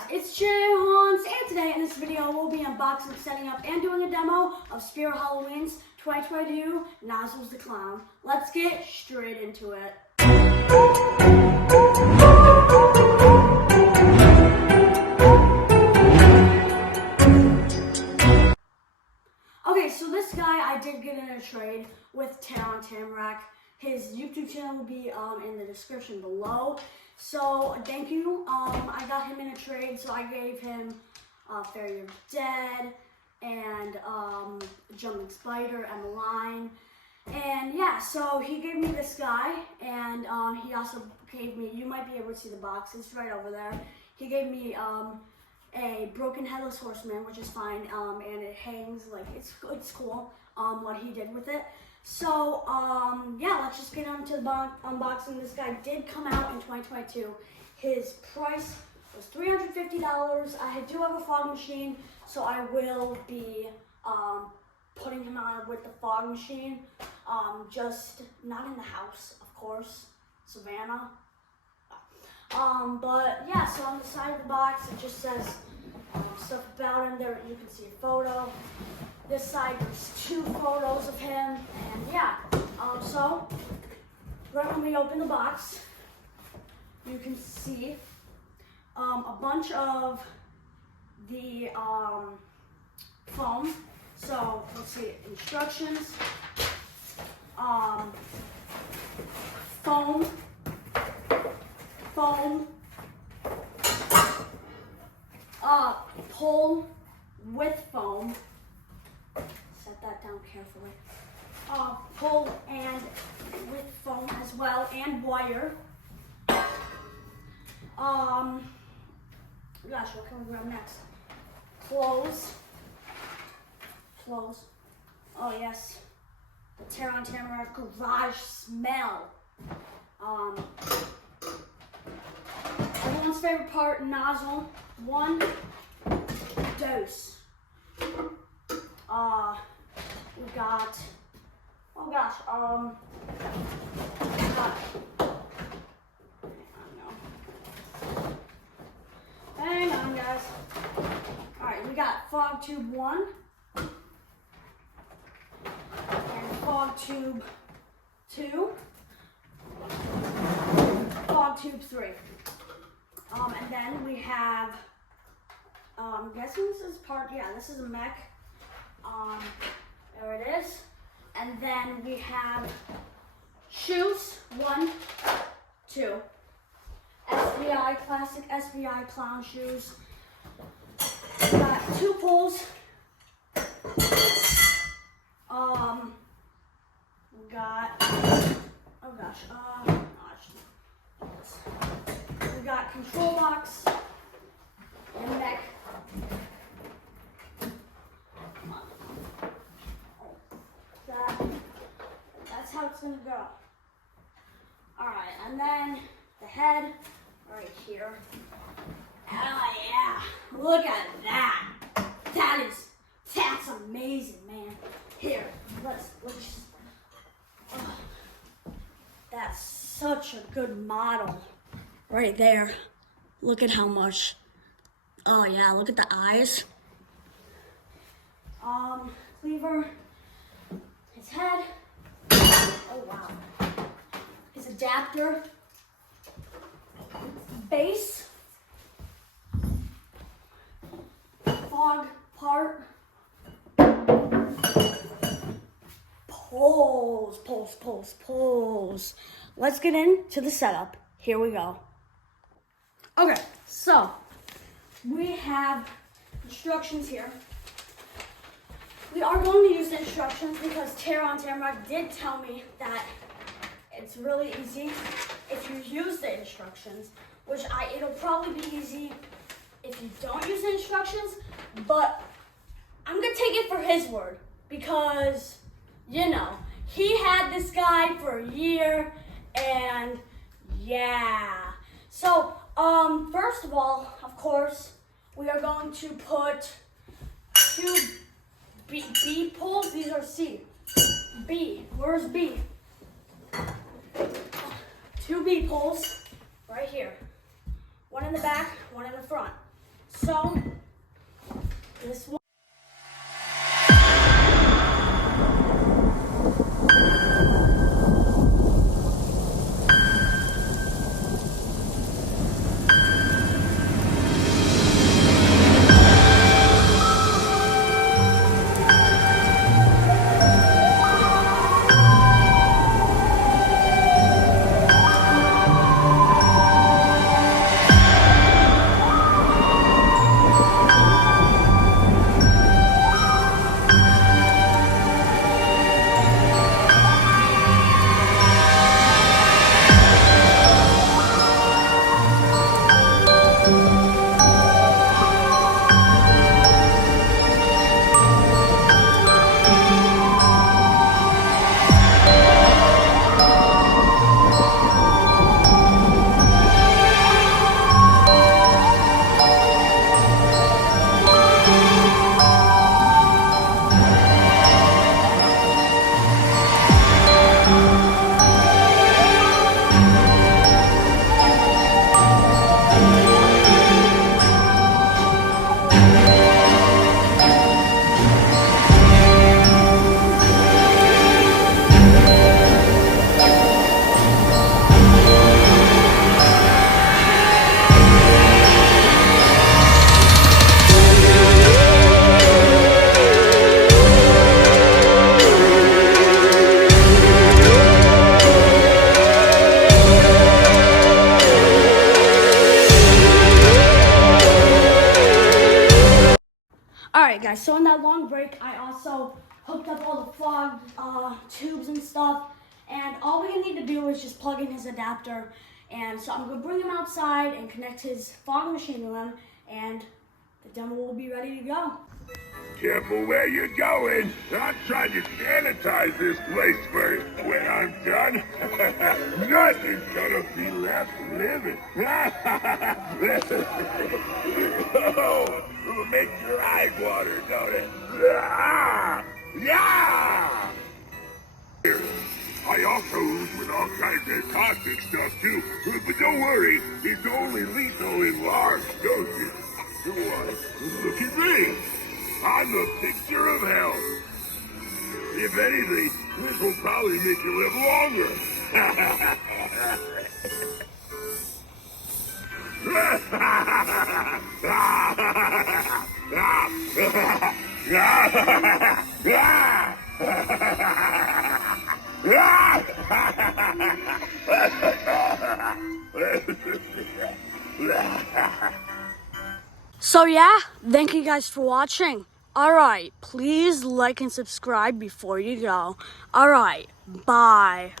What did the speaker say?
guys, it's J.A.Haunts, and today in this video we'll be unboxing, setting up, and doing a demo of Spirit Halloween's 2022 Nozzles the Clown. Let's get straight into it. Okay, so this guy I did get in a trade with Tamarack. His YouTube channel will be in the description below. So thank you. I got him in a trade, so I gave him Fairy of Dead and Jumping Spider and the Line. And yeah, so he gave me this guy, and he also gave me, you might be able to see the box, it's right over there. He gave me a broken headless horseman, which is fine, and it hangs, like, it's cool, what he did with it. So, yeah, let's just get on to the unboxing. This guy did come out in 2022. His price was $350. I do have a fog machine, so I will be putting him on with the fog machine. Just not in the house, of course, Savannah. But yeah, so on the side of the box, it just says stuff about him. There you can see a photo. This side, there's 2 photos of him, and yeah. So right when we open the box, you can see a bunch of the foam. So let's see, instructions, foam, pull with foam. Set that down carefully. Pull and with foam as well, and wire. Gosh, what can we grab next? Clothes. Oh yes, the tamarack garage smell. Everyone's favorite part, nozzle. 1 dose. We got, oh gosh, we got, hang on guys. Alright, we got fog tube 1 and fog tube 2, fog tube 3. And then we have, I'm guessing this is part, yeah, this is a mech. There it is. And then we have shoes, 1, 2. SBI, classic SBI clown shoes. We got 2 pulls. We got, oh gosh, we got control box and mech. That's how it's gonna go. Alright, and then the head right here. Oh yeah, look at that. That's amazing, man. Here, let's that's such a good model right there. Look at how much. Oh yeah, look at the eyes. Cleaver, his head. Oh wow. His adapter, base, fog part, poles. Let's get into the setup. Here we go. Okay, so we have instructions here. We are going to use the instructions because Tamarack did tell me that it's really easy if you use the instructions, which it'll probably be easy if you don't use the instructions, but I'm gonna take it for his word because, you know, he had this guy for a year, and yeah. So, first of all, of course, we are going to put 2 B pulls. These are C. B. Where's B? 2 B pulls right here. One in the back, one in the front. So this one. Alright guys, so in that long break, I also hooked up all the fog tubes and stuff, and all we're going to need to do is just plug in his adapter, and so I'm going to bring him outside and connect his fog machine to him, and the demo will be ready to go. Careful where you're going. I'm trying to sanitize this place first. When I'm done, nothing's gonna be left living. Oh, it'll make your eyes water, don't it? Yeah! I also ooze with all kinds of toxic stuff too. But don't worry, it's only lethal in large doses. Go on, look at me. I'm the picture of health. If anything, this will probably make you live longer. So yeah, thank you guys for watching. Alright, please like and subscribe before you go. Alright, bye.